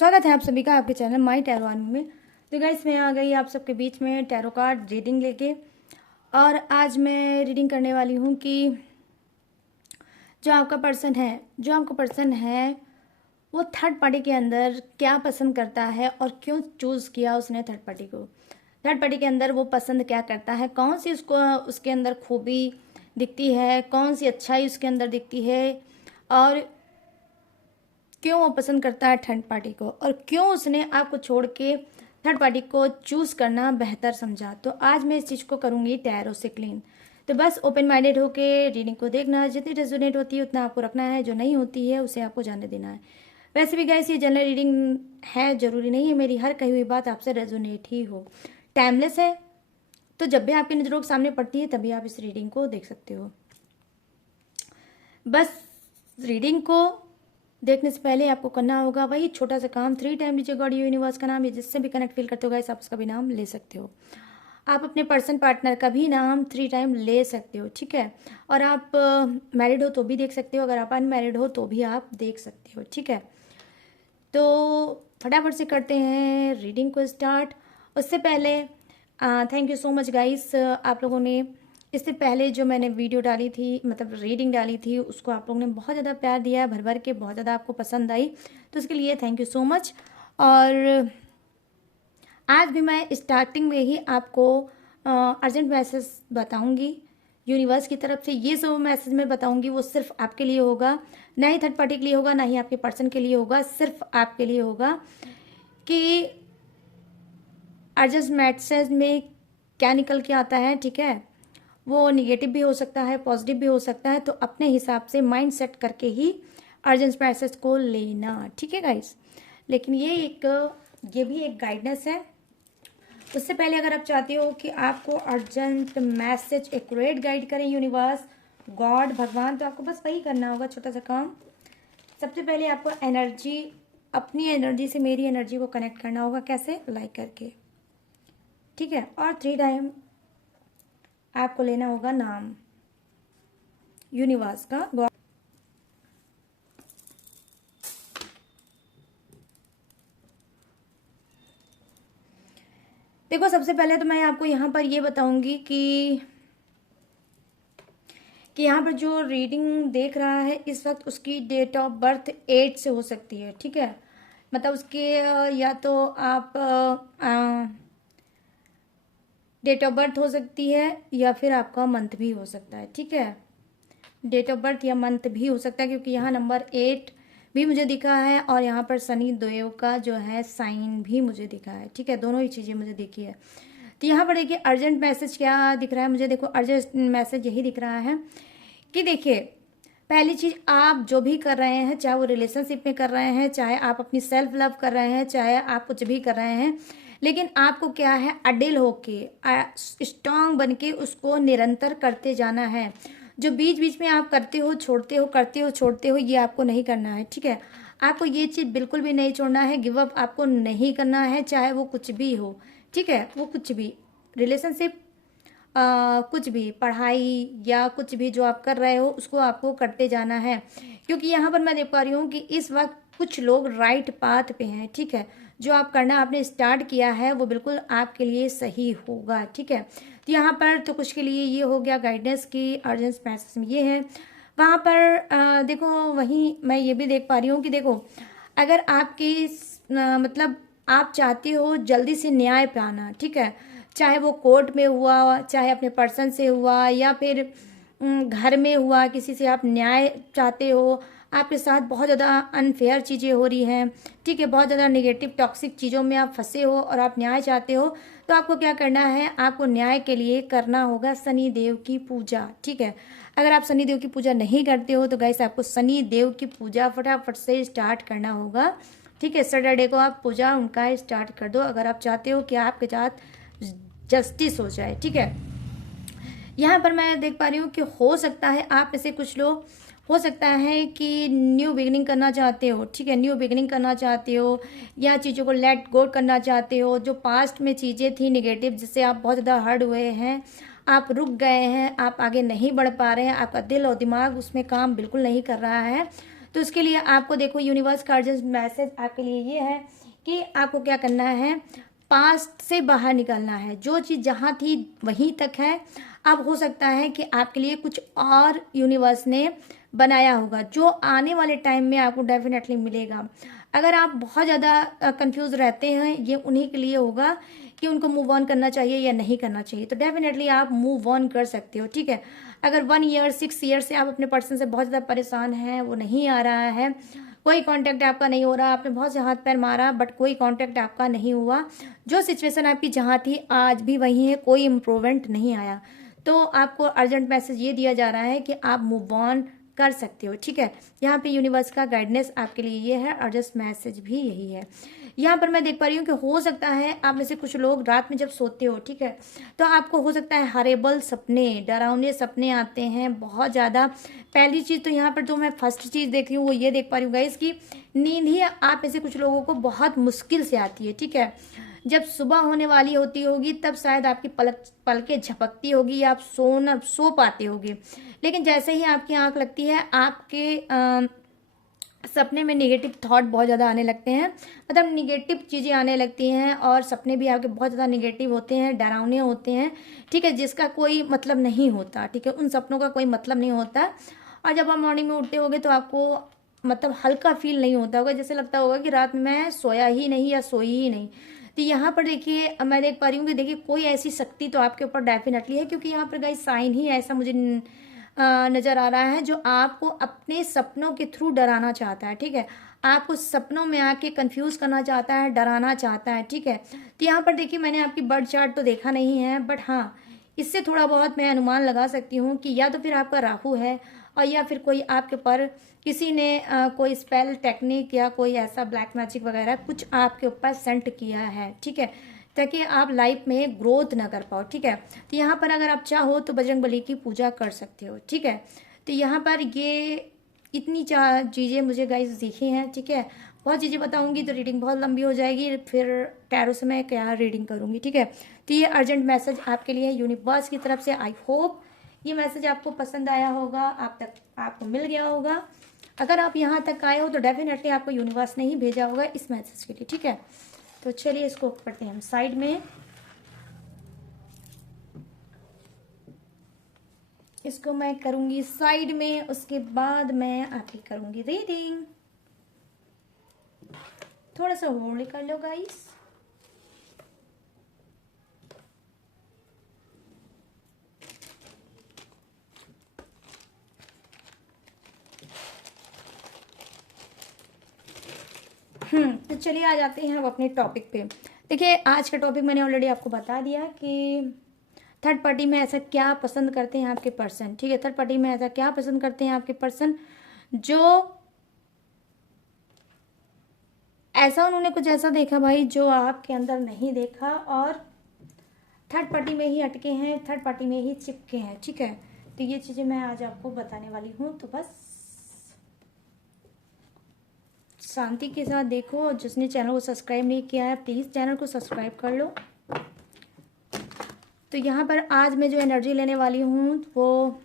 स्वागत है आप सभी का आपके चैनल माई टैरो आर्मी में। तो गाइस मैं आ गई आप सबके बीच में टैरो कार्ड रीडिंग लेके। और आज मैं रीडिंग करने वाली हूँ कि जो आपका पर्सन है वो थर्ड पार्टी के अंदर क्या पसंद करता है और क्यों चूज़ किया उसने थर्ड पार्टी को। थर्ड पार्टी के अंदर वो पसंद क्या करता है, कौन सी उसको उसके अंदर खूबी दिखती है, कौन सी अच्छाई उसके अंदर दिखती है और क्यों वो पसंद करता है थर्ड पार्टी को और क्यों उसने आपको छोड़ के थर्ड पार्टी को चूज़ करना बेहतर समझा। तो आज मैं इस चीज़ को करूँगी टैरो से क्लीन। तो बस ओपन माइंडेड होके रीडिंग को देखना, जितनी रेजोनेट होती है उतना आपको रखना है, जो नहीं होती है उसे आपको जाने देना है। वैसे भी गाइस ये जनरल रीडिंग है, जरूरी नहीं है मेरी हर कही हुई बात आपसे रेजोनेट ही हो। टाइमलेस है, तो जब भी आपकी नज़रों के सामने पड़ती है तभी आप इस रीडिंग को देख सकते हो। बस रीडिंग को देखने से पहले आपको करना होगा वही छोटा सा काम, 3 टाइम लीजिए गॉड यूनिवर्स का नाम, या जिससे भी कनेक्ट फील करते हो गाइस आप उसका भी नाम ले सकते हो। आप अपने पर्सन पार्टनर का भी नाम 3 टाइम ले सकते हो, ठीक है। और आप मैरिड हो तो भी देख सकते हो, अगर आप अनमैरिड हो तो भी आप देख सकते हो, ठीक है। तो फटाफट से करते हैं रीडिंग को स्टार्ट। उससे पहले thank you so much guys, आप लोगों ने इससे पहले जो मैंने वीडियो डाली थी, मतलब रीडिंग डाली थी, उसको आप लोगों ने बहुत ज़्यादा प्यार दिया है, भर भर के, बहुत ज़्यादा आपको पसंद आई, तो उसके लिए थैंक यू सो मच। और आज भी मैं स्टार्टिंग में ही आपको अर्जेंट मैसेज बताऊंगी यूनिवर्स की तरफ से। ये जो मैसेज मैं बताऊंगी वो सिर्फ आपके लिए होगा, ना ही थर्ड पार्टी के लिए होगा, ना ही आपके पर्सन के लिए होगा, सिर्फ आपके लिए होगा कि अर्जेंट मैसेज में क्या निकल के आता है, ठीक है। वो निगेटिव भी हो सकता है, पॉजिटिव भी हो सकता है, तो अपने हिसाब से माइंड सेट करके ही अर्जेंट मैसेज को लेना, ठीक है गाइस। लेकिन ये भी एक गाइडेंस है। उससे पहले अगर आप चाहते हो कि आपको अर्जेंट मैसेज एक्यूरेट गाइड करें यूनिवर्स, गॉड, भगवान, तो आपको बस वही करना होगा, छोटा सा काम। सबसे पहले आपको अपनी एनर्जी से मेरी एनर्जी को कनेक्ट करना होगा। कैसे? लाइक करके, ठीक है। और 3 टाइम आपको लेना होगा नाम यूनिवर्स का, गॉड। देखो सबसे पहले तो मैं आपको यहाँ पर ये बताऊंगी कि यहाँ पर जो रीडिंग देख रहा है इस वक्त उसकी डेट ऑफ बर्थ 8 से हो सकती है, ठीक है। मतलब उसके या तो आप डेट ऑफ बर्थ हो सकती है या फिर आपका मंथ भी हो सकता है, ठीक है। डेट ऑफ बर्थ या मंथ भी हो सकता है क्योंकि यहाँ नंबर 8 भी मुझे दिखा है और यहाँ पर शनि देव का जो है साइन भी मुझे दिखा है, ठीक है। दोनों ही चीज़ें मुझे दिखी है। तो यहाँ पर देखिए अर्जेंट मैसेज क्या दिख रहा है मुझे। देखो अर्जेंट मैसेज यही दिख रहा है कि देखिए पहली चीज़, आप जो भी कर रहे हैं, चाहे वो रिलेशनशिप में कर रहे हैं, चाहे आप अपनी सेल्फ लव कर रहे हैं, चाहे आप कुछ भी कर रहे हैं, लेकिन आपको क्या है, अडिल होके स्ट्रांग बन के उसको निरंतर करते जाना है। जो बीच बीच में आप करते हो छोड़ते हो, करते हो छोड़ते हो, ये आपको नहीं करना है, ठीक है। आपको ये चीज़ बिल्कुल भी नहीं छोड़ना है, गिव अप आपको नहीं करना है, चाहे वो कुछ भी हो, ठीक है। वो कुछ भी रिलेशनशिप, कुछ भी पढ़ाई या कुछ भी जो आप कर रहे हो उसको आपको करते जाना है। क्योंकि यहाँ पर मैं देख पा रही हूँ कि इस वक्त कुछ लोग राइट पाथ पे हैं, ठीक है। जो आप करना आपने स्टार्ट किया है वो बिल्कुल आपके लिए सही होगा, ठीक है। तो यहाँ पर तो कुछ के लिए ये हो गया गाइडेंस की अर्जेंट मैसेज में ये है। वहाँ पर देखो वहीं मैं ये भी देख पा रही हूँ कि देखो अगर आपकी मतलब आप चाहते हो जल्दी से न्याय पाना, ठीक है, चाहे वो कोर्ट में हुआ, चाहे अपने पर्सन से हुआ, या फिर घर में हुआ, किसी से आप न्याय चाहते हो, आपके साथ बहुत ज़्यादा अनफेयर चीज़ें हो रही हैं, ठीक है, बहुत ज़्यादा नेगेटिव टॉक्सिक चीज़ों में आप फंसे हो और आप न्याय चाहते हो, तो आपको क्या करना है, आपको न्याय के लिए करना होगा शनि देव की पूजा, ठीक है। अगर आप शनि देव की पूजा नहीं करते हो तो गाइस आपको शनि देव की पूजा फटाफट से स्टार्ट करना होगा, ठीक है। सैटरडे को आप पूजा उनका स्टार्ट कर दो अगर आप चाहते हो कि आपके साथ जस्टिस हो जाए, ठीक है। यहाँ पर मैं देख पा रही हूँ कि हो सकता है आप में से कुछ लोग, हो सकता है कि न्यू बिगिनिंग करना चाहते हो, ठीक है, न्यू बिगिनिंग करना चाहते हो या चीज़ों को लेट गो करना चाहते हो। जो पास्ट में चीज़ें थी नेगेटिव जिससे आप बहुत ज़्यादा हर्ट हुए हैं, आप रुक गए हैं, आप आगे नहीं बढ़ पा रहे हैं, आपका दिल और दिमाग उसमें काम बिल्कुल नहीं कर रहा है, तो उसके लिए आपको देखो यूनिवर्स का अर्जेंट मैसेज आपके लिए ये है कि आपको क्या करना है, पास्ट से बाहर निकलना है। जो चीज़ जहाँ थी वहीं तक है। अब हो सकता है कि आपके लिए कुछ और यूनिवर्स ने बनाया होगा जो आने वाले टाइम में आपको डेफिनेटली मिलेगा। अगर आप बहुत ज़्यादा कंफ्यूज रहते हैं, ये उन्हीं के लिए होगा कि उनको मूव ऑन करना चाहिए या नहीं करना चाहिए, तो डेफिनेटली आप मूव ऑन कर सकते हो, ठीक है। अगर 1 ईयर 6 ईयर से आप अपने पर्सन से बहुत ज़्यादा परेशान हैं, वो नहीं आ रहा है, कोई कांटेक्ट आपका नहीं हो रहा, आपने बहुत से हाथ पैर मारा बट कोई कांटेक्ट आपका नहीं हुआ, जो सिचुएशन आपकी जहाँ थी आज भी वही है, कोई इम्प्रूवमेंट नहीं आया, तो आपको अर्जेंट मैसेज ये दिया जा रहा है कि आप मूव ऑन कर सकते हो, ठीक है। यहाँ पे यूनिवर्स का गाइडेंस आपके लिए ये है, अर्जेंट मैसेज भी यही है। यहाँ पर मैं देख पा रही हूँ कि हो सकता है आप में से कुछ लोग रात में जब सोते हो, ठीक है, तो आपको हो सकता है हॉरिबल सपने, डरावने सपने आते हैं बहुत ज़्यादा। पहली चीज़ तो यहाँ पर जो मैं फर्स्ट चीज़ देख रही हूँ वो ये देख पा रही हूँ गाइस कि नींद ही आप में से कुछ लोगों को बहुत मुश्किल से आती है, ठीक है। जब सुबह होने वाली होती होगी तब शायद आपकी पलकें झपकती होगी या आप सो पाते होगे, लेकिन जैसे ही आपकी आंख लगती है आपके सपने में नेगेटिव थॉट बहुत ज़्यादा आने लगते हैं, मतलब निगेटिव चीज़ें आने लगती हैं और सपने भी आपके बहुत ज़्यादा निगेटिव होते हैं, डरावने होते हैं, ठीक है, जिसका कोई मतलब नहीं होता, ठीक है, उन सपनों का कोई मतलब नहीं होता। और जब आप मॉर्निंग में उठते होगे तो आपको मतलब हल्का फील नहीं होता होगा, जैसे लगता होगा कि रात में मैं सोया ही नहीं या सोई ही नहीं। तो यहाँ पर देखिए मैं देख पा रही हूँ कि देखिए कोई ऐसी शक्ति तो आपके ऊपर डेफिनेटली है, क्योंकि यहाँ पर गाइस साइन ही ऐसा मुझे नज़र आ रहा है जो आपको अपने सपनों के थ्रू डराना चाहता है, ठीक है, आपको सपनों में आके कंफ्यूज करना चाहता है, डराना चाहता है, ठीक है। तो यहाँ पर देखिए मैंने आपकी बर्थ चार्ट तो देखा नहीं है, बट हाँ इससे थोड़ा बहुत मैं अनुमान लगा सकती हूँ कि या तो फिर आपका राहु है और या फिर कोई आपके ऊपर किसी ने कोई स्पेल टेक्निक या कोई ऐसा ब्लैक मैजिक वगैरह कुछ आपके ऊपर सेंट किया है, ठीक है, ताकि आप लाइफ में ग्रोथ ना कर पाओ, ठीक है। तो यहाँ पर अगर आप चाहो तो बजरंगबली की पूजा कर सकते हो, ठीक है। तो यहाँ पर ये इतनी चीज़ें मुझे गाइस दिखी हैं, ठीक है। बहुत चीज़ें बताऊंगी तो रीडिंग बहुत लंबी हो जाएगी, फिर टैरो से मैं क्या रीडिंग करूंगी, ठीक है। तो ये अर्जेंट मैसेज आपके लिए यूनिवर्स की तरफ से। आई होप ये मैसेज आपको पसंद आया होगा, आप तक आपको मिल गया होगा। अगर आप यहाँ तक आए हो तो डेफिनेटली आपको यूनिवर्स ने ही भेजा होगा इस मैसेज के लिए, ठीक है। तो चलिए इसको करते हैं हम साइड में, इसको मैं करूंगी साइड में, उसके बाद मैं आपकी करूंगी रीडिंग। थोड़ा सा होल्ड कर लो गाइस। तो चलिए आ जाते हैं अब अपने टॉपिक पे। देखिए आज का टॉपिक मैंने ऑलरेडी आपको बता दिया कि थर्ड पार्टी में ऐसा क्या पसंद करते हैं आपके पर्सन, ठीक है। थर्ड पार्टी में ऐसा क्या पसंद करते हैं आपके पर्सन जो ऐसा उन्होंने कुछ ऐसा देखा भाई जो आपके अंदर नहीं देखा, और थर्ड पार्टी में ही अटके हैं, थर्ड पार्टी में ही चिपके हैं, ठीक है। तो ये चीज़ें मैं आज आपको बताने वाली हूँ, तो बस शांति के साथ देखो। जिसने चैनल को सब्सक्राइब नहीं किया है प्लीज़ चैनल को सब्सक्राइब कर लो। तो यहाँ पर आज मैं जो एनर्जी लेने वाली हूँ वो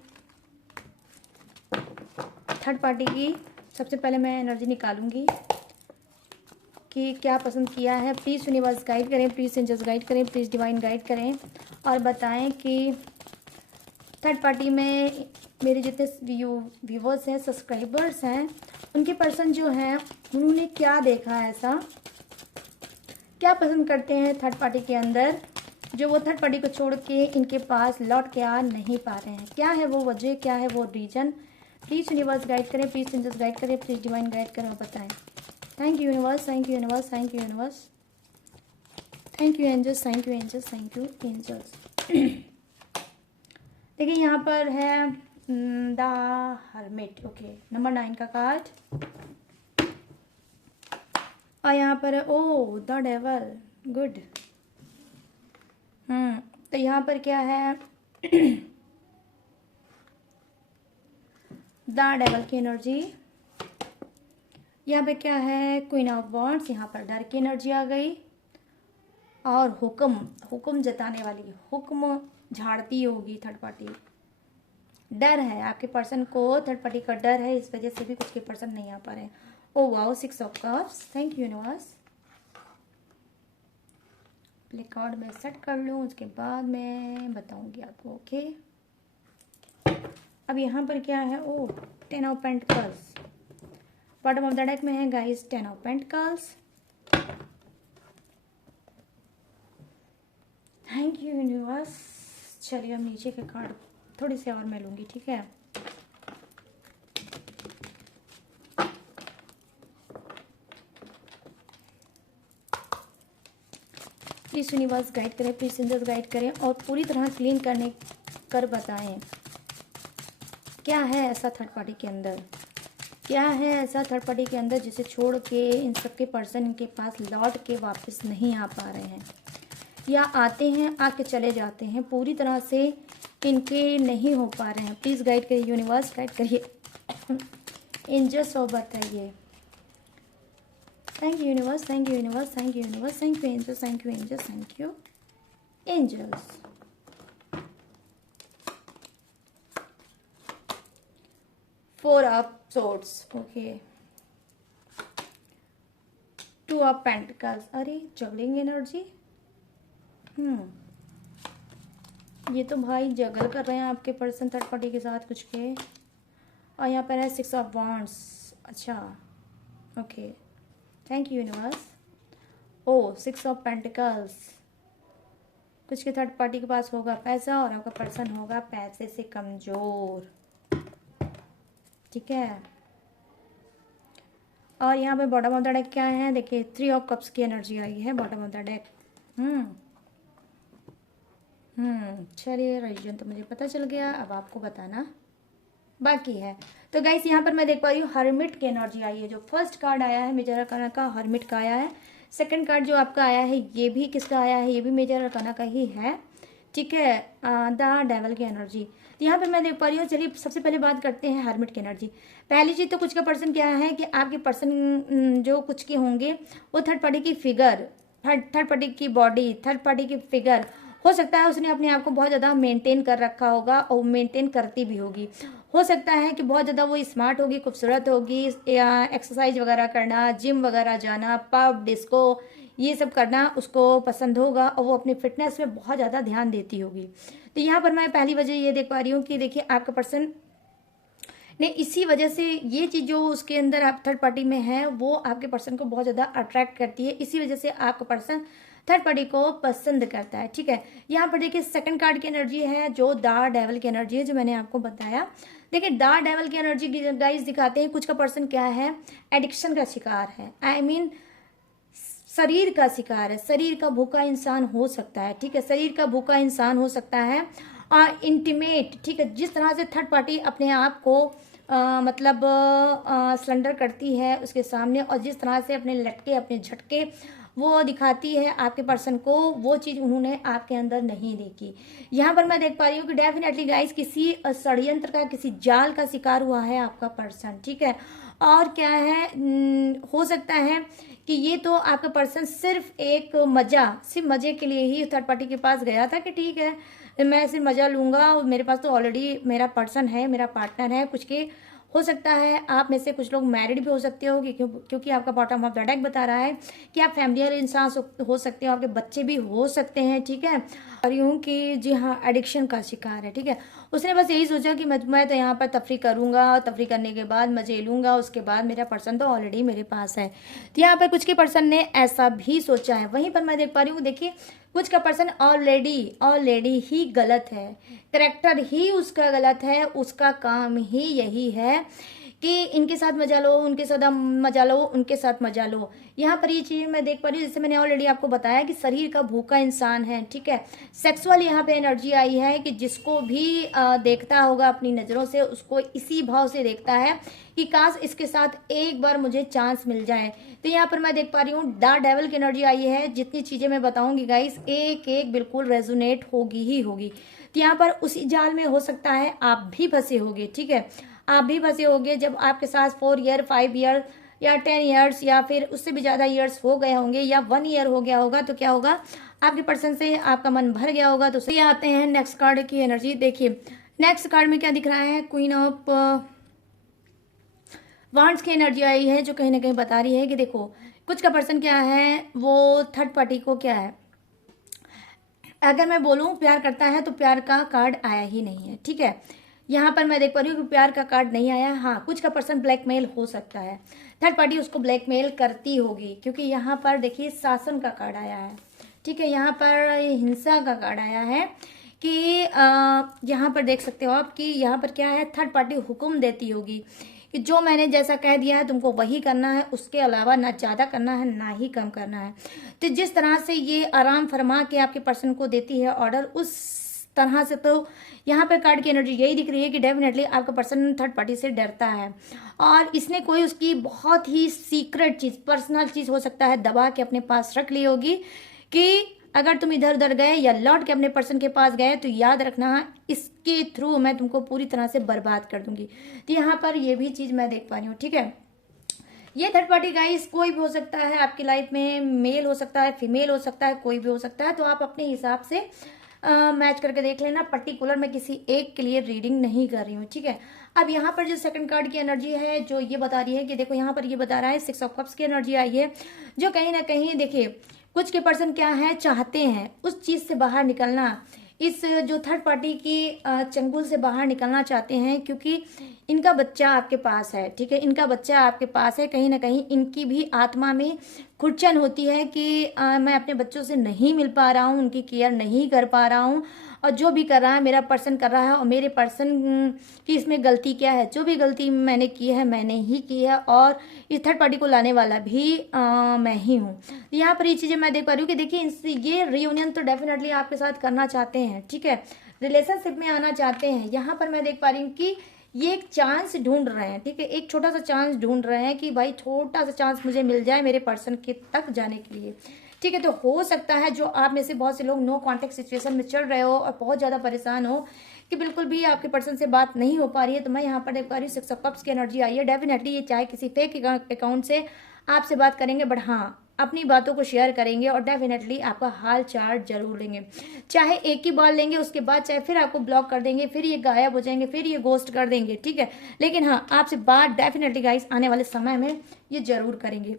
थर्ड पार्टी की। सबसे पहले मैं एनर्जी निकालूंगी कि क्या पसंद किया है। प्लीज़ यूनिवर्स गाइड करें, प्लीज़ एंजल्स गाइड करें, प्लीज़ डिवाइन गाइड करें और बताएं कि थर्ड पार्टी में मेरे जितने व्यूवर्स हैं, सब्सक्राइबर्स हैं, उनके पर्सन जो हैं उन्होंने क्या देखा है, ऐसा क्या पसंद करते हैं थर्ड पार्टी के अंदर जो वो थर्ड पार्टी को छोड़ के इनके पास लौट के आ नहीं पा रहे हैं। क्या है वो वजह, क्या है वो रीजन। प्लीज़ यूनिवर्स गाइड करें, प्लीज़ एंजल्स गाइड करें, प्लीज़ डिवाइन गाइड करें और बताएं। Thank you universe, thank you universe, thank you universe, thank you angels, thank you angels, thank you angels. देखिए यहाँ पर है द हर्मिट, ओके, नंबर 9 का कार्ड, और यहाँ पर है ओ द डेवल, गुड। तो यहाँ पर क्या है द डेवल की एनर्जी। यहाँ पे क्या है क्वीन ऑफ वॉन्ड्स, यहाँ पर डर की एनर्जी आ गई, और हुक्म जताने वाली, हुक्म झाड़ती होगी थर्ड पार्टी, डर है, आपके पर्सन को थर्ड पार्टी का डर है, इस वजह से भी कुछ के पर्सन नहीं आ पा रहे हैं। Oh wow, 6 of cups, thank you universe. Play card में सेट कर लूँ, उसके बाद मैं बताऊंगी आपको। ओके, अब यहाँ पर क्या है? ओ 10 of pentacles, bottom of the deck में है guys 10 of pentacles. Thank you universe. चलिए अब नीचे के कार्ड थोड़ी सी और मैं लूँगी, ठीक है। प्लीज़ यूनिवर्स गाइड करें, प्लीज़ एंजल्स गाइड करें और पूरी तरह क्लीन करने कर बताएं क्या है ऐसा थर्ड पार्टी के अंदर, क्या है ऐसा थर्ड पार्टी के अंदर जिसे छोड़ के इन सबके पर्सन इनके पास लौट के वापस नहीं आ पा रहे हैं, या आते हैं आके चले जाते हैं, पूरी तरह से इनके नहीं हो पा रहे हैं। प्लीज़ गाइड करिए यूनिवर्स, गाइड करिए, एंजल्स और बताइए। Thank you universe, thank you universe, thank you universe, thank you angels, thank you angels, thank you angels. 4 of swords, okay, 2 of pentacles, अरे जगलिंग एनर्जी, ये तो भाई जगल कर रहे हैं आपके पर्सन थर्ड पार्टी के साथ कुछ के। और यहाँ पर है 6 ऑफ वॉन्ड्स, अच्छा okay, thank you universe. Oh 6 of pentacles, कुछ के थर्ड पार्टी के पास होगा पैसा और आपका पर्सन होगा पैसे से कमज़ोर, ठीक है। और यहाँ पे बॉटम ऑफ द डेक क्या है? देखिए 3 ऑफ कप्स की एनर्जी आई है बॉटम ऑफ द डेक। चलिए रीजन तो मुझे पता चल गया, अब आपको बताना बाकी है। तो गाइस यहाँ पर मैं देख पा रही हूँ हर्मिट की एनर्जी आई है। जो फर्स्ट कार्ड आया है मेजर अरकाना का, हर्मिट का आया है। सेकंड कार्ड जो आपका आया है ये भी किसका आया है? ये भी मेजर अरकाना का ही है, ठीक है, द डेवल की एनर्जी। तो यहाँ पे मैं देख पा रही हूँ। चलिए सबसे पहले बात करते हैं हर्मिट की एनर्जी। पहली चीज़ तो कुछ का पर्सन क्या है कि आपके पर्सन जो कुछ के होंगे वो थर्ड पार्टी की फिगर, थर्ड पार्टी की बॉडी, थर्ड पार्टी की फिगर हो सकता है उसने अपने आप को बहुत ज़्यादा मेंटेन कर रखा होगा और मेंटेन करती भी होगी। हो सकता है कि बहुत ज़्यादा वो स्मार्ट होगी, खूबसूरत होगी, या एक्सरसाइज वगैरह करना, जिम वगैरह जाना, पब डिस्को ये सब करना उसको पसंद होगा और वो अपनी फिटनेस में बहुत ज़्यादा ध्यान देती होगी। तो यहाँ पर मैं पहली वजह ये देख पा रही हूँ कि देखिए आपका पर्सन ने इसी वजह से ये चीज़ जो उसके अंदर आप थर्ड पार्टी में है वो आपके पर्सन को बहुत ज़्यादा अट्रैक्ट करती है। इसी वजह से आपका पर्सन थर्ड पार्टी को पसंद करता है, ठीक है। यहाँ पर देखिए सेकंड कार्ड की एनर्जी है जो द डेवल की एनर्जी है, जो मैंने आपको बताया। देखिए द डेवल की एनर्जी गाइस दिखाते हैं कुछ का पर्सन क्या है, एडिक्शन का शिकार है, आई मीन शरीर का शिकार है, शरीर का भूखा इंसान हो सकता है, ठीक है, शरीर का भूखा इंसान हो सकता है। और इंटीमेट, ठीक है, जिस तरह से थर्ड पार्टी अपने आप को मतलब सरेंडर करती है उसके सामने, और जिस तरह से अपने लटके अपने झटके वो दिखाती है आपके पर्सन को, वो चीज़ उन्होंने आपके अंदर नहीं देखी। यहाँ पर मैं देख पा रही हूँ कि डेफिनेटली गाइस किसी षड्यंत्र का, किसी जाल का शिकार हुआ है आपका पर्सन, ठीक है। और क्या है, हो सकता है कि ये तो आपका पर्सन सिर्फ एक मज़ा, सिर्फ मज़े के लिए ही थर्ड पार्टी के पास गया था कि ठीक है मैं सिर्फ मज़ा लूँगा, मेरे पास तो ऑलरेडी मेरा पर्सन है, मेरा पार्टनर है। कुछ के हो सकता है आप में से कुछ लोग मैरिड भी हो सकते हो क्योंकि आपका बॉटम ऑफ द डेक बता रहा है कि आप फैमिलियर इंसान हो सकते हो, आपके बच्चे भी हो सकते हैं, ठीक है। और यूँ कि जी हाँ एडिक्शन का शिकार है, ठीक है। उसने बस यही सोचा कि मैं तो यहाँ पर तफरी करूँगा, तफरी करने के बाद मजे लूँगा, उसके बाद मेरा पर्सन तो ऑलरेडी मेरे पास है। तो यहाँ पर कुछ के पर्सन ने ऐसा भी सोचा है। वहीं पर मैं देख पा रही हूँ, देखिए कुछ का पर्सन ऑलरेडी ही गलत है, करेक्टर ही उसका गलत है, उसका काम ही यही है कि इनके साथ मजा लो, उनके साथ मजा लो, उनके साथ मजा लो। यहाँ पर ये चीज़ मैं देख पा रही हूँ, जैसे मैंने ऑलरेडी आपको बताया कि शरीर का भूखा इंसान है, ठीक है। सेक्सुअल यहाँ पे एनर्जी आई है कि जिसको भी देखता होगा अपनी नज़रों से उसको इसी भाव से देखता है कि काश इसके साथ एक बार मुझे चांस मिल जाए। तो यहाँ पर मैं देख पा रही हूँ द डेवल की एनर्जी आई है। जितनी चीज़ें मैं बताऊंगी गाइस एक एक बिल्कुल रेजोनेट होगी ही होगी। तो यहाँ पर उसी जाल में हो सकता है आप भी फंसे होगे, ठीक है, आप भी फंसे होंगे। जब आपके साथ 4 ईयर 5 ईयर या 10 ईयर्स या फिर उससे भी ज़्यादा ईयर्स हो गए होंगे या 1 ईयर हो गया होगा, तो क्या होगा आपके पर्सन से आपका मन भर गया होगा। तो ये आते हैं नेक्स्ट कार्ड की एनर्जी। देखिए नेक्स्ट कार्ड में क्या दिख रहा है, क्वीन ऑफ वांड्स की एनर्जी आई है, जो कहीं ना कहीं बता रही है कि देखो कुछ का पर्सन क्या है, वो थर्ड पार्टी को क्या है, अगर मैं बोलूं प्यार करता है तो प्यार का कार्ड आया ही नहीं है। ठीक है, यहाँ पर मैं देख पा रही हूँ कि प्यार का कार्ड नहीं आया। हाँ, कुछ का पर्सन ब्लैकमेल हो सकता है, थर्ड पार्टी उसको ब्लैकमेल करती होगी, क्योंकि यहाँ पर देखिए शासन का कार्ड आया है। ठीक है, यहाँ पर हिंसा का कार्ड आया है कि यहाँ पर देख सकते हो आप कि यहाँ पर क्या है, थर्ड पार्टी हुक्म देती होगी कि जो मैंने जैसा कह दिया है तुमको वही करना है, उसके अलावा ना ज़्यादा करना है ना ही कम करना है। तो जिस तरह से ये आराम फरमा के आपके पर्सन को देती है ऑर्डर, उस तरह से तो यहाँ पर कार्ड की एनर्जी यही दिख रही है कि डेफिनेटली आपका पर्सन थर्ड पार्टी से डरता है और इसने कोई उसकी बहुत ही सीक्रेट चीज़, पर्सनल चीज़ हो सकता है, दबा के अपने पास रख ली होगी कि अगर तुम इधर उधर गए या लौट के अपने पर्सन के पास गए तो याद रखना इसके थ्रू मैं तुमको पूरी तरह से बर्बाद कर दूंगी। तो यहाँ पर ये भी चीज़ मैं देख पा रही हूँ। ठीक है, ये थर्ड पार्टी गाइस कोई भी हो सकता है आपकी लाइफ में, मेल हो सकता है, फीमेल हो सकता है, कोई भी हो सकता है। तो आप अपने हिसाब से मैच करके देख लेना, पर्टिकुलर मैं किसी एक के लिए रीडिंग नहीं कर रही हूँ। ठीक है, अब यहाँ पर जो सेकंड कार्ड की एनर्जी है जो ये बता रही है कि देखो यहाँ पर ये बता रहा है 6 ऑफ कप्स की एनर्जी आई है, जो कहीं ना कहीं देखिए कुछ के पर्सन क्या है, चाहते हैं उस चीज़ से बाहर निकलना, इस जो थर्ड पार्टी की चंगुल से बाहर निकलना चाहते हैं, क्योंकि इनका बच्चा आपके पास है। ठीक है, इनका बच्चा आपके पास है, कहीं ना कहीं इनकी भी आत्मा में खुरचन होती है कि मैं अपने बच्चों से नहीं मिल पा रहा हूँ, उनकी केयर नहीं कर पा रहा हूँ, और जो भी कर रहा है मेरा पर्सन कर रहा है, और मेरे पर्सन की इसमें गलती क्या है, जो भी गलती मैंने की है मैंने ही की है, और इस थर्ड पार्टी को लाने वाला भी मैं ही हूँ। यहाँ पर ये चीज़ें मैं देख पा रही हूँ कि देखिए ये रियूनियन तो डेफिनेटली आपके साथ करना चाहते हैं। ठीक है, रिलेशनशिप में आना चाहते हैं। यहाँ पर मैं देख पा रही हूँ कि ये एक चांस ढूंढ रहे हैं। ठीक है, एक छोटा सा चांस ढूंढ रहे हैं कि भाई छोटा सा चांस मुझे मिल जाए मेरे पर्सन के तक जाने के लिए। ठीक है, तो हो सकता है जो आप में से बहुत से लोग नो कांटेक्ट सिचुएशन में चल रहे हो और बहुत ज़्यादा परेशान हो कि बिल्कुल भी आपके पर्सन से बात नहीं हो पा रही है, तो मैं यहाँ पर देख पा रही हूँ 6 ऑफ कप्स की एनर्जी आई है। डेफिनेटली ये चाहे किसी फेक अकाउंट से आपसे बात करेंगे, बट हाँ अपनी बातों को शेयर करेंगे और डेफिनेटली आपका हाल चाल जरूर लेंगे। चाहे एक ही बार लेंगे, उसके बाद चाहे फिर आपको ब्लॉक कर देंगे, फिर ये गायब हो जाएंगे, फिर ये गोस्ट कर देंगे। ठीक है, लेकिन हाँ आपसे बात डेफिनेटली गाइस आने वाले समय में ये जरूर करेंगे।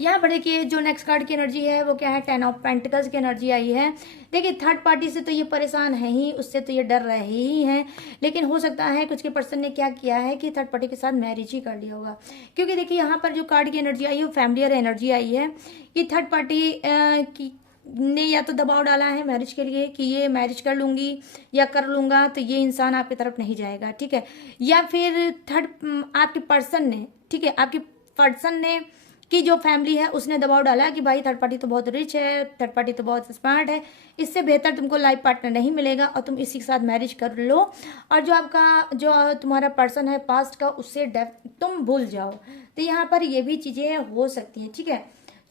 यहाँ पर देखिए जो नेक्स्ट कार्ड की एनर्जी है वो क्या है, 10 ऑफ पेंटिकल्स की एनर्जी आई है। देखिए थर्ड पार्टी से तो ये परेशान है ही, उससे तो ये डर रहे ही हैं, लेकिन हो सकता है कुछ के पर्सन ने क्या किया है कि थर्ड पार्टी के साथ मैरिज ही कर लिया होगा, क्योंकि देखिए यहाँ पर जो कार्ड की एनर्जी आई है वो फैमिलियर एनर्जी आई है कि थर्ड पार्टी की ने या तो दबाव डाला है मैरिज के लिए कि ये मैरिज कर लूंगी या कर लूंगा तो ये इंसान आपकी तरफ नहीं जाएगा। ठीक है, या फिर थर्ड आपके पर्सन ने, ठीक है आपके पर्सन ने कि जो फैमिली है उसने दबाव डाला कि भाई थर्ड पार्टी तो बहुत रिच है, थर्ड पार्टी तो बहुत स्मार्ट है, इससे बेहतर तुमको लाइफ पार्टनर नहीं मिलेगा और तुम इसी के साथ मैरिज कर लो, और जो आपका जो तुम्हारा पर्सन है पास्ट का उससे तुम भूल जाओ। तो यहाँ पर ये भी चीज़ें हो सकती हैं। ठीक है,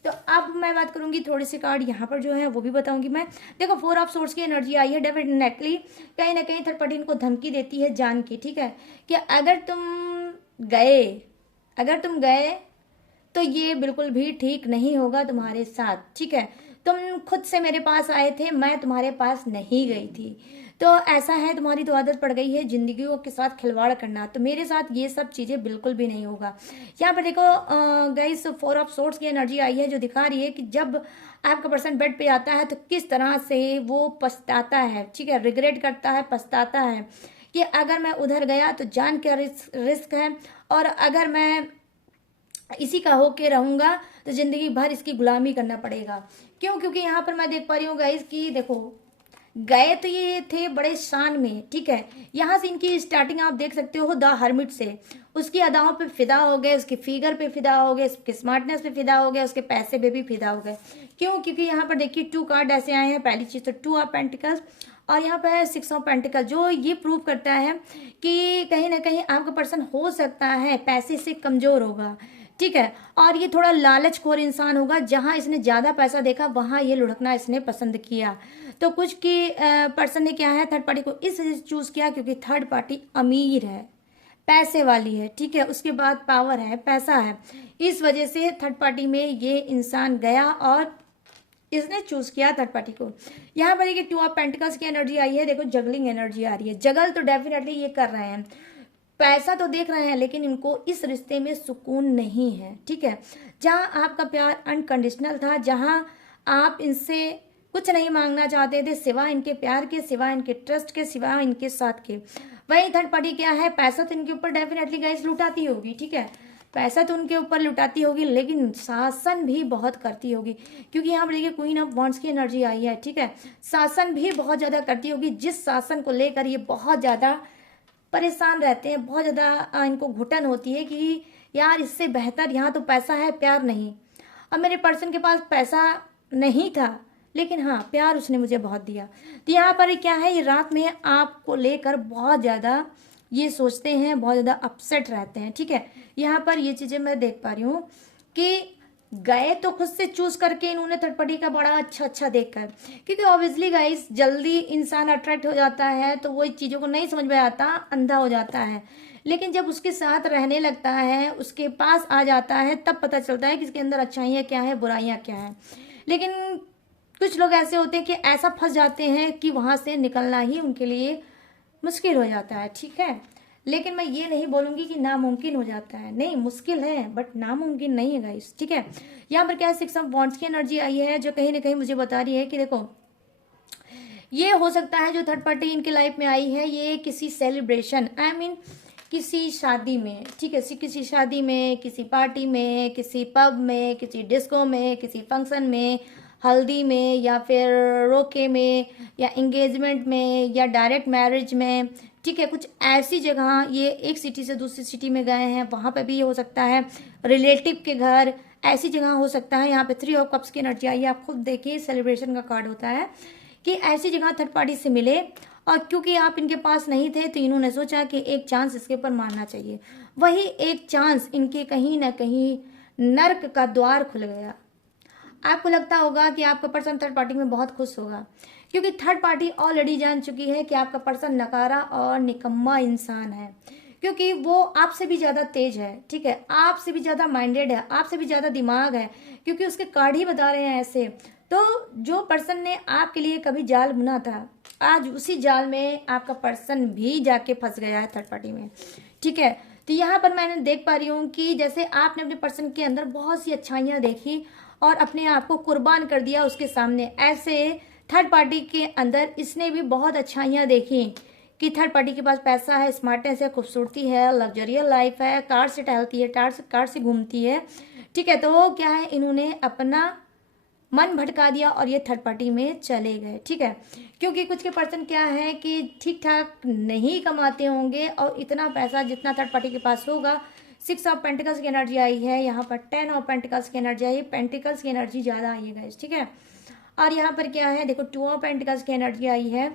तो अब मैं बात करूंगी थोड़ी सी कार्ड यहाँ पर जो है वो भी बताऊंगी मैं। देखो 4 ऑफ सोर्स की एनर्जी आई है। डेफिनेटली कहीं ना कहीं थर्ड पार्टी इनको धमकी देती है जान की, ठीक है, कि अगर तुम गए तो ये बिल्कुल भी ठीक नहीं होगा तुम्हारे साथ। ठीक है, तुम खुद से मेरे पास आए थे, मैं तुम्हारे पास नहीं गई थी, तो ऐसा है तुम्हारी तो आदत पड़ गई है जिंदगियों के साथ खिलवाड़ करना, तो मेरे साथ ये सब चीज़ें बिल्कुल भी नहीं होगा। यहाँ पर देखो गाइस 4 ऑफ सोर्स की एनर्जी आई है जो दिखा रही है कि जब आपका पर्सन बेड पे आता है तो किस तरह से वो पछताता है। ठीक है, रिग्रेट करता है, पछताता है कि अगर मैं उधर गया तो जान का रिस्क है, और अगर मैं इसी का होके रहूंगा तो जिंदगी भर इसकी गुलामी करना पड़ेगा। क्यों? क्योंकि यहाँ पर मैं देख पा रही हूँ गाइस कि देखो गए तो ये थे बड़े शान में। ठीक है, यहाँ से इनकी स्टार्टिंग आप देख सकते हो द हर्मिट से, उसकी अदाओं पे फिदा हो गए, उसके फिगर पे फिदा हो गए, उसके स्मार्टनेस पे फिदा हो गए, उसके पैसे पे भी फिदा हो गए। क्यों? क्योंकि यहाँ पर देखिए 2 कार्ड ऐसे आए हैं। पहली चीज तो 2 ऑफ पेंटिकल्स और यहाँ पर है 6 ऑफ पेंटिकल, जो ये प्रूव करता है कि कहीं ना कहीं आपका पर्सन हो सकता है पैसे से कमजोर होगा। ठीक है, और ये थोड़ा लालचखोर इंसान होगा, जहां इसने ज्यादा पैसा देखा वहां ये लुढ़कना इसने पसंद किया। तो कुछ की पर्सन ने क्या है थर्ड पार्टी को इस वजह से चूज किया क्योंकि थर्ड पार्टी अमीर है, पैसे वाली है। ठीक है, उसके बाद पावर है, पैसा है, इस वजह से थर्ड पार्टी में ये इंसान गया और इसने चूज किया थर्ड पार्टी को। यहाँ पर देखिए 2 ऑफ पेंटिकल्स की एनर्जी आई है, देखो जगलिंग एनर्जी आ रही है। जगल तो डेफिनेटली ये कर रहे हैं, पैसा तो देख रहे हैं, लेकिन इनको इस रिश्ते में सुकून नहीं है, ठीक है। जहां आपका प्यार अनकंडीशनल था, जहां आप इनसे कुछ नहीं मांगना चाहते थे सिवा इनके प्यार के, सिवा इनके ट्रस्ट के, सिवा इनके साथ के, वही थर्ड पार्टी क्या है, पैसा तो इनके ऊपर डेफिनेटली गाइस लुटाती होगी, ठीक है। पैसा तो उनके ऊपर लुटाती होगी, लेकिन शासन भी बहुत करती होगी, क्योंकि यहाँ पर देखिए क्वीन ऑफ वॉन्ड्स की एनर्जी आई है, ठीक है। शासन भी बहुत ज्यादा करती होगी, जिस शासन को लेकर ये बहुत ज्यादा परेशान रहते हैं, बहुत ज्यादा इनको घुटन होती है कि यार इससे बेहतर यहाँ तो पैसा है, प्यार नहीं। अब मेरे पर्सन के पास पैसा नहीं था, लेकिन हाँ प्यार उसने मुझे बहुत दिया। तो यहाँ पर क्या है, ये रात में आपको लेकर बहुत ज़्यादा ये सोचते हैं, बहुत ज़्यादा अपसेट रहते हैं, ठीक है। यहाँ पर ये चीज़ें मैं देख पा रही हूँ कि गए तो खुद से चूज करके इन्होंने थर्ड पार्टी का बड़ा अच्छा देखकर, क्योंकि ऑब्वियसली गाइस जल्दी इंसान अट्रैक्ट हो जाता है तो वो चीज़ों को नहीं समझ में आता, अंधा हो जाता है। लेकिन जब उसके साथ रहने लगता है, उसके पास आ जाता है, तब पता चलता है कि इसके अंदर अच्छाइयाँ क्या है, बुराइयाँ क्या है। लेकिन कुछ लोग ऐसे होते हैं कि ऐसा फंस जाते हैं कि वहां से निकलना ही उनके लिए मुश्किल हो जाता है, ठीक है। लेकिन मैं ये नहीं बोलूंगी कि नामुमकिन हो जाता है, नहीं मुश्किल है बट नामुमकिन नहीं है गाइस, ठीक है। यहाँ पर क्या है, 6 ऑफ वॉन्ड्स की एनर्जी आई है, जो कहीं ना कहीं मुझे बता रही है कि देखो ये हो सकता है जो थर्ड पार्टी इनकी लाइफ में आई है, ये किसी सेलिब्रेशन आई मीन किसी शादी में, ठीक है, किसी शादी में, किसी पार्टी में, किसी पब में, किसी डिस्को में, किसी फंक्शन में, हल्दी में, या फिर रोके में, या एंगेजमेंट में, या डायरेक्ट मैरिज में, ठीक है। कुछ ऐसी जगह ये एक सिटी से दूसरी सिटी में गए हैं, वहां पे भी ये हो सकता है, रिलेटिव के घर, ऐसी जगह हो सकता है। यहाँ पे 3 ऑफ कप्स की एनर्जी आई है, आप खुद देखिए सेलिब्रेशन का कार्ड होता है कि ऐसी जगह थर्ड पार्टी से मिले, और क्योंकि आप इनके पास नहीं थे तो इन्होंने सोचा कि एक चांस इसके ऊपर मारना चाहिए। वही एक चांस इनके कहीं ना कहीं नर्क का द्वार खुल गया। आपको लगता होगा कि आपका पर्सन थर्ड पार्टी में बहुत खुश होगा, क्योंकि थर्ड पार्टी ऑलरेडी जान चुकी है कि आपका पर्सन नकारा और निकम्मा इंसान है, क्योंकि वो आपसे भी ज़्यादा तेज है, ठीक है, आपसे भी ज़्यादा माइंडेड है, आपसे भी ज़्यादा दिमाग है, क्योंकि उसके कार्ड ही बता रहे हैं ऐसे। तो जो पर्सन ने आपके लिए कभी जाल बुना था, आज उसी जाल में आपका पर्सन भी जाके फंस गया है थर्ड पार्टी में, ठीक है। तो यहाँ पर मैंने देख पा रही हूँ कि जैसे आपने अपने पर्सन के अंदर बहुत सी अच्छाइयाँ देखी और अपने आप को कुर्बान कर दिया उसके सामने, ऐसे थर्ड पार्टी के अंदर इसने भी बहुत अच्छाइयाँ देखी कि थर्ड पार्टी के पास पैसा है, स्मार्टनेस है, खूबसूरती है, लग्जरियल लाइफ है, कार से टहलती है, कार से घूमती है, ठीक है। तो वो क्या है, इन्होंने अपना मन भटका दिया और ये थर्ड पार्टी में चले गए, ठीक है। क्योंकि कुछ के पर्सन क्या है कि ठीक ठाक नहीं कमाते होंगे, और इतना पैसा जितना थर्ड पार्टी के पास होगा। 6 ऑफ पेंटिकल्स की एनर्जी आई है, यहाँ पर 10 ऑफ पेंटिकल्स की एनर्जी आई है, पेंटिकल्स की एनर्जी ज़्यादा आई है गाइस, ठीक है। और यहाँ पर क्या है, देखो 2 ऑफ पेंटिकल्स की एनर्जी आई है।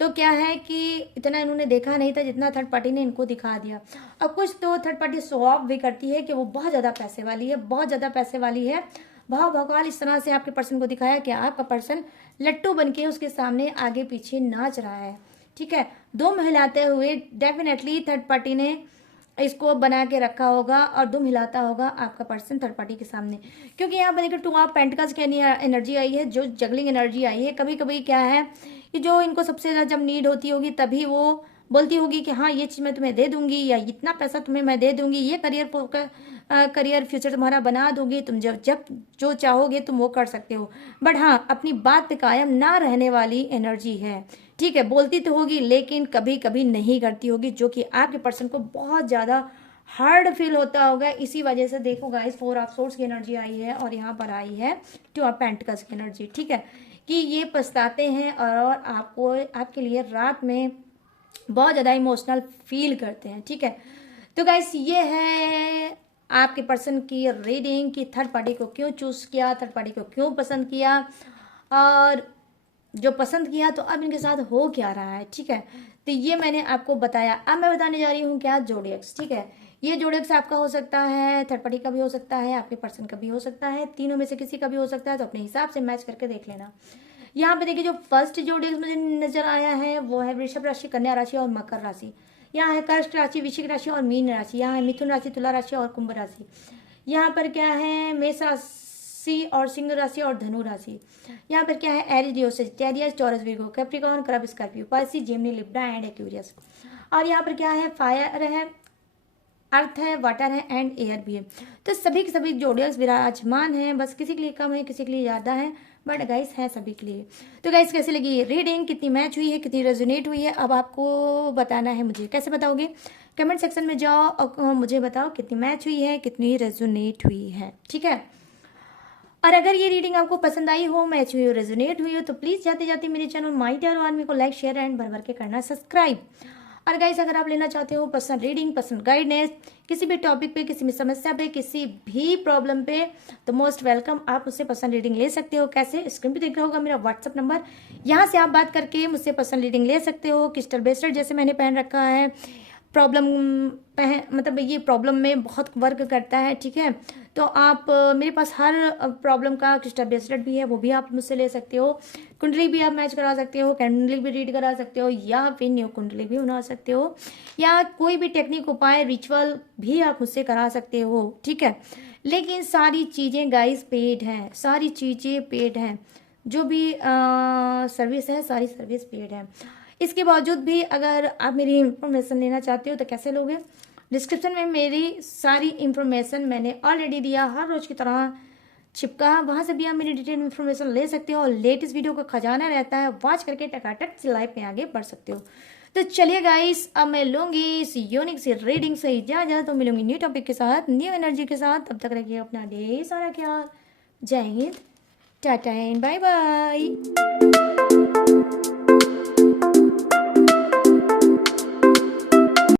तो क्या है कि इतना इन्होंने देखा नहीं था जितना थर्ड पार्टी ने इनको दिखा दिया। और कुछ तो थर्ड पार्टी शो ऑफ भी करती है कि वो बहुत ज़्यादा पैसे वाली है, बहुत ज़्यादा पैसे वाली है। भाव भगवान इस तरह से आपके पर्सन को दिखाया कि आपका पर्सन लट्टू बनके उसके सामने आगे पीछे नाच रहा है, ठीक है। दुम हिलाते हुए डेफिनेटली थर्ड पार्टी ने इसको बना के रखा होगा और दुम हिलाता होगा आपका पर्सन थर्ड पार्टी के सामने, क्योंकि यहाँ पर देखिए 2 ऑफ पेंटिकल्स की एनर्जी आई है, जो जगलिंग एनर्जी आई है। कभी कभी क्या है कि जो इनको सबसे ज़्यादा जब नीड होती होगी तभी वो बोलती होगी कि हाँ ये चीज़ मैं तुम्हें दे दूंगी, या इतना पैसा तुम्हें मैं दे दूंगी, ये करियर फ्यूचर तुम्हारा बना दूंगी, तुम जब जब जो चाहोगे तुम वो कर सकते हो। बट हाँ अपनी बात पे कायम ना रहने वाली एनर्जी है, ठीक है। बोलती तो होगी लेकिन कभी कभी नहीं करती होगी, जो कि आपके पर्सन को बहुत ज़्यादा हार्ड फील होता होगा। इसी वजह से देखो गाइस 4 ऑफ सोर्ड्स की एनर्जी आई है और यहाँ पर आई है 2 ऑफ पेंटिकल्स की एनर्जी, ठीक है, कि ये पछताते हैं और आपको आपके लिए रात में बहुत ज़्यादा इमोशनल फील करते हैं, ठीक है। तो गाइस ये है आपके पर्सन की रीडिंग कि थर्ड पार्टी को क्यों चूज किया, थर्ड पार्टी को क्यों पसंद किया, और जो पसंद किया तो अब इनके साथ हो क्या रहा है, ठीक है। तो ये मैंने आपको बताया। अब मैं बताने जा रही हूँ क्या, जोडिएक्स, ठीक है। ये जोडिएक्स आपका हो सकता है, थर्ड पार्टी का भी हो सकता है, आपके पर्सन का भी हो सकता है, तीनों में से किसी का भी हो सकता है। तो अपने हिसाब से मैच करके देख लेना। यहाँ पे देखिए जो फर्स्ट जोडिएक्स मुझे नजर आया है वो है वृषभ राशि, कन्या राशि और मकर राशि। यहाँ है कर्क राशि, वृश्चिक राशि और मीन राशि। यहाँ है मिथुन राशि, तुला राशि और कुंभ राशि। यहाँ पर क्या है, मेष सी और सिंह राशि और धनु राशि। यहाँ पर क्या है, Aries, Leo, Sagittarius, Taurus, Virgo, Capricorn, crab, Scorpio, Pisces, Gemini, Libra and Aquarius. और यहाँ पर क्या है, फायर है, अर्थ है, वाटर है एंड एयर भी है। तो सभी के सभी जोडियक्स विराजमान हैं, बस किसी के लिए कम है, किसी के लिए ज़्यादा है, बट गाइस है सभी के लिए। तो गाइस कैसे लगी ये रीडिंग, कितनी मैच हुई है, कितनी रेजोनेट हुई है, अब आपको बताना है मुझे। कैसे बताओगे, कमेंट सेक्शन में जाओ और मुझे बताओ कितनी मैच हुई है, कितनी रेजोनेट हुई है, ठीक है। और अगर ये रीडिंग आपको पसंद आई हो, मैच हुई हो, रेजोनेट हुई हो, तो प्लीज़ जाते जाते मेरे चैनल माई टैरो आर्मी को लाइक, शेयर एंड भर भर के करना सब्सक्राइब। और गाइस अगर आप लेना चाहते हो पर्सनल रीडिंग, पर्सनल गाइडेंस, किसी भी टॉपिक पे, किसी भी समस्या पे, किसी भी प्रॉब्लम पे, तो मोस्ट वेलकम, आप मुझसे पर्सनल रीडिंग ले सकते हो। कैसे, स्क्रीन पे दिख रहा होगा मेरा व्हाट्सअप नंबर, यहाँ से आप बात करके मुझसे पर्सनल रीडिंग ले सकते हो। क्रिस्टल ब्रेसलेट जैसे मैंने पहन रखा है, प्रॉब्लम मतलब ये प्रॉब्लम में बहुत वर्क करता है, ठीक है। तो आप मेरे पास हर प्रॉब्लम का क्रिस्टल ब्रेसलेट भी है, वो भी आप मुझसे ले सकते हो। कुंडली भी आप मैच करा सकते हो, कुंडली भी रीड करा सकते हो, या फिर न्यू कुंडली भी बना सकते हो, या कोई भी टेक्निक, उपाय, रिचुअल भी आप मुझसे करा सकते हो, ठीक है। लेकिन सारी चीज़ें गाइस पेड हैं, सारी चीज़ें पेड हैं, जो भी सर्विस है सारी सर्विस पेड है। इसके बावजूद भी अगर आप मेरी इंफॉर्मेशन लेना चाहते हो तो कैसे लोगे, डिस्क्रिप्शन में मेरी सारी इंफॉर्मेशन मैंने ऑलरेडी दिया, हर रोज़ की तरह चिपका, वहाँ से भी आप मेरी डिटेल इन्फॉर्मेशन ले सकते हो। और लेटेस्ट वीडियो का खजाना रहता है, वॉच करके टकाटक से लाइफ में आगे बढ़ सकते हो। तो चलिए गाइस, अब मैं लूँगी इस यूनिक सी रीडिंग से इजाज़त, तो मिलूंगी न्यू टॉपिक के साथ, न्यू एनर्जी के साथ। तब तक रखिए अपना ढेर सारा ख्याल। जय हिंद, टाटा एंड बाय बाय।